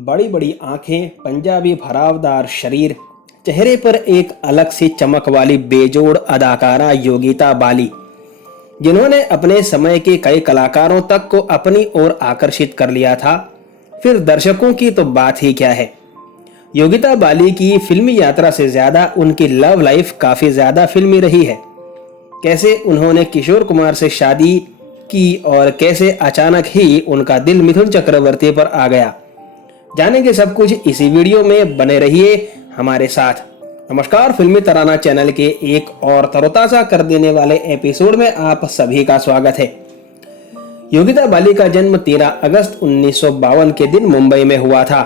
बड़ी बड़ी आंखें, पंजाबी भरावदार शरीर, चेहरे पर एक अलग सी चमक वाली बेजोड़ अदाकारा योगिता बाली, जिन्होंने अपने समय के कई कलाकारों तक को अपनी ओर आकर्षित कर लिया था। फिर दर्शकों की तो बात ही क्या है। योगिता बाली की फिल्मी यात्रा से ज्यादा उनकी लव लाइफ काफी ज्यादा फिल्मी रही है। कैसे उन्होंने किशोर कुमार से शादी की और कैसे अचानक ही उनका दिल मिथुन चक्रवर्ती पर आ गया, जानेंगे सब कुछ इसी वीडियो में। बने रहिए हमारे साथ। नमस्कार, फिल्मी तराना चैनल के एक और तरोताजा कर देने वाले एपिसोड में आप सभी का स्वागत है। योगिता बाली का जन्म 13 अगस्त 1952 के दिन मुंबई में हुआ था।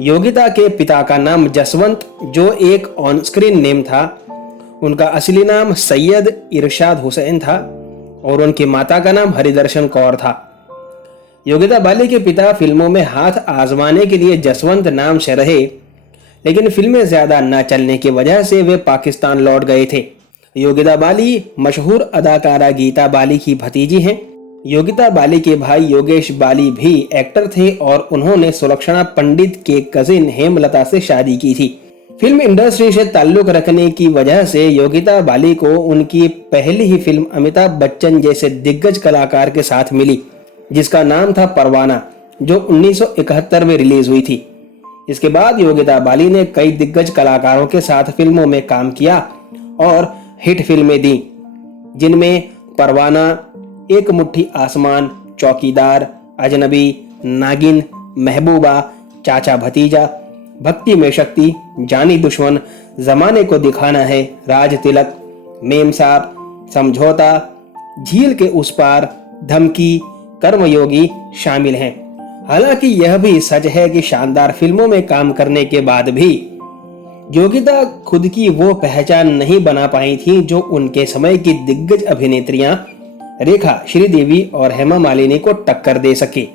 योगिता के पिता का नाम जसवंत, जो एक ऑन स्क्रीन नेम था। उनका असली नाम सैयद इरशाद हुसैन था और उनकी माता का नाम हरिदर्शन कौर था। योगिता बाली के पिता फिल्मों में हाथ आजमाने के लिए जसवंत नाम से रहे, लेकिन फिल्में ज्यादा न चलने की वजह से वे पाकिस्तान लौट गए थे। योगिता बाली मशहूर अदाकारा गीता बाली की भतीजी हैं। योगिता बाली के भाई योगेश बाली भी एक्टर थे और उन्होंने सुलक्षणा पंडित के कजिन हेमलता से शादी की थी। फिल्म इंडस्ट्री से ताल्लुक रखने की वजह से योगिता बाली को उनकी पहली ही फिल्म अमिताभ बच्चन जैसे दिग्गज कलाकार के साथ मिली, जिसका नाम था परवाना, जो 1971 में रिलीज हुई थी। इसके बाद योगिता बाली ने कई दिग्गज कलाकारों के साथ फिल्मों में काम किया और हिट फिल्में दी, जिनमें परवाना, एक मुट्ठी आसमान, चौकीदार, अजनबी, नागिन, महबूबा, चाचा भतीजा, भक्ति में शक्ति, जानी दुश्मन, जमाने को दिखाना है, राज तिलक, मेम साहब, समझौता, झील के उस पार, धमकी, कर्मयोगी शामिल हैं। हालांकि यह भी सच है कि शानदार फिल्मों में काम करने के बाद भी योगिता खुद की वो पहचान नहीं बना पाई थी जो उनके समय की दिग्गज अभिनेत्रियां रेखा, श्रीदेवी और हेमा मालिनी को टक्कर दे सके।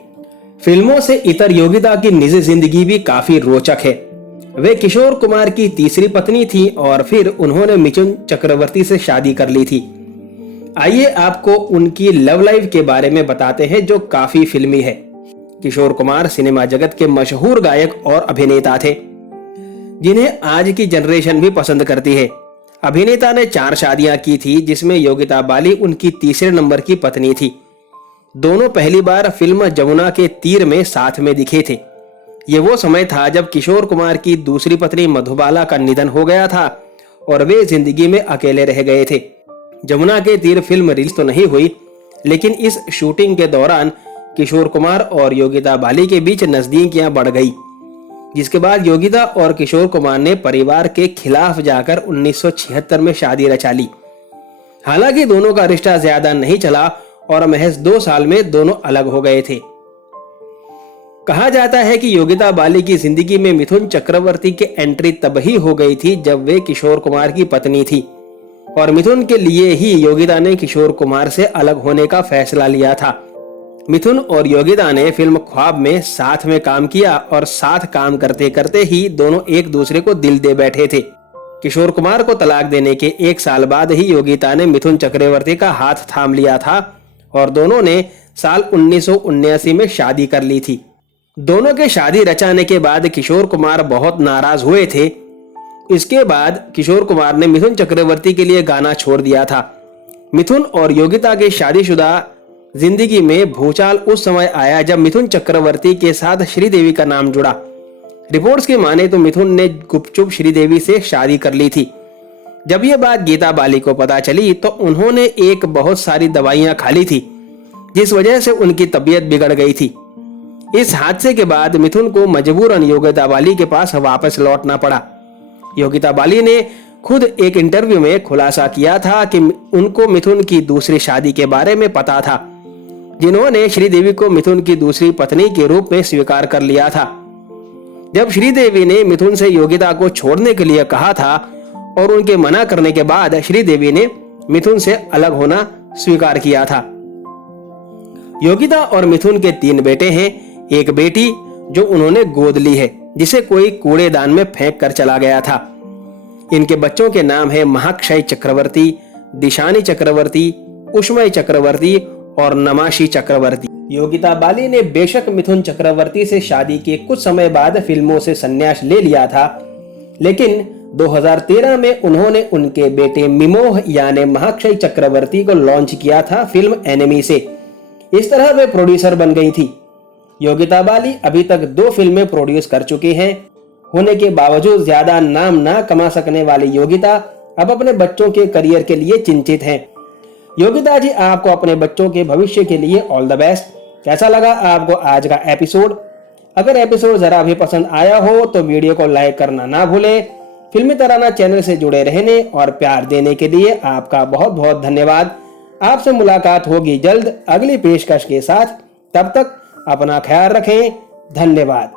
फिल्मों से इतर योगिता की निजी जिंदगी भी काफी रोचक है। वे किशोर कुमार की तीसरी पत्नी थी और फिर उन्होंने मिथुन चक्रवर्ती से शादी कर ली थी। आइए आपको उनकी लव लाइफ के बारे में बताते हैं, जो काफी फिल्मी है। किशोर कुमार सिनेमा जगत के मशहूर गायक और अभिनेता थे, जिन्हें आज की जनरेशन भी पसंद करती है। अभिनेता ने 4 शादियां की थी, जिसमें योगिता बाली उनकी तीसरे नंबर की पत्नी थी। दोनों पहली बार फिल्म जमुना के तीर में साथ में दिखे थे। ये वो समय था जब किशोर कुमार की दूसरी पत्नी मधुबाला का निधन हो गया था और वे जिंदगी में अकेले रह गए थे। जमुना के तीर फिल्म रिलीज तो नहीं हुई, लेकिन इस शूटिंग के दौरान किशोर कुमार और योगिता बाली के बीच नजदीकियां बढ़ गई, जिसके बाद योगिता और किशोर कुमार ने परिवार के खिलाफ जाकर 1976 में शादी रचा ली। हालांकि दोनों का रिश्ता ज्यादा नहीं चला और महज 2 साल में दोनों अलग हो गए थे। कहा जाता है कि योगिता बाली की जिंदगी में मिथुन चक्रवर्ती की एंट्री तब ही हो गई थी जब वे किशोर कुमार की पत्नी थी और मिथुन के लिए ही योगिता ने किशोर कुमार से अलग होने का फैसला लिया था। मिथुन और योगिता ने फिल्म ख्वाब में साथ में काम किया और साथ काम करते करते ही दोनों एक दूसरे को दिल दे बैठे थे। किशोर कुमार को तलाक देने के 1 साल बाद ही योगिता ने मिथुन चक्रवर्ती का हाथ थाम लिया था और दोनों ने साल 1979 में शादी कर ली थी। दोनों के शादी रचाने के बाद किशोर कुमार बहुत नाराज हुए थे। इसके बाद किशोर कुमार ने मिथुन चक्रवर्ती के लिए गाना छोड़ दिया था। मिथुन और योगिता के शादीशुदा जिंदगी में भूचाल उस समय आया जब मिथुन चक्रवर्ती के साथ श्रीदेवी का नाम जुड़ा। रिपोर्ट्स की माने तो मिथुन ने गुपचुप श्रीदेवी से शादी कर ली थी। जब यह बात गीता बाली को पता चली तो उन्होंने एक बहुत सारी दवाइयां खा ली थी, जिस वजह से उनकी तबीयत बिगड़ गई थी। इस हादसे के बाद मिथुन को मजबूरन योगिता बाली के पास वापस लौटना पड़ा। योगिता बाली ने खुद एक इंटरव्यू में खुलासा किया था कि उनको मिथुन की दूसरी शादी के बारे में पता था, जिन्होंने श्रीदेवी को मिथुन की दूसरी पत्नी के रूप में स्वीकार कर लिया था। जब श्रीदेवी ने मिथुन से योगिता को छोड़ने के लिए कहा था और उनके मना करने के बाद श्रीदेवी ने मिथुन से अलग होना स्वीकार किया था। योगिता और मिथुन के 3 बेटे हैं, एक बेटी जो उन्होंने गोद ली है, जिसे कोई कूड़ेदान में फेंक कर चला गया था। इनके बच्चों के नाम है महाक्षय चक्रवर्ती, दिशानी चक्रवर्ती, उष्मय चक्रवर्ती और नमाशी चक्रवर्ती। योगिता बाली ने बेशक मिथुन चक्रवर्ती से शादी के कुछ समय बाद फिल्मों से संन्यास ले लिया था, लेकिन 2013 में उन्होंने उनके बेटे मिमोह यानी महाक्षय चक्रवर्ती को लॉन्च किया था फिल्म एनिमी से। इस तरह वे प्रोड्यूसर बन गई थी। योगिता बाली अभी तक 2 फिल्में प्रोड्यूस कर चुकी हैं। होने के बावजूद ज्यादा नाम ना कमा सकने वाली योगिता अब अपने बच्चों के करियर के लिए चिंतित हैं। योगिता जी, आपको अपने बच्चों के भविष्य के लिए ऑल द बेस्ट। कैसा लगा आपको आज का एपिसोड? अगर एपिसोड जरा भी पसंद आया हो तो वीडियो को लाइक करना ना भूलें। फिल्मी तराना चैनल से जुड़े रहने और प्यार देने के लिए आपका बहुत बहुत धन्यवाद। आपसे मुलाकात होगी जल्द अगली पेशकश के साथ। तब तक अपना ख्याल रखें। धन्यवाद।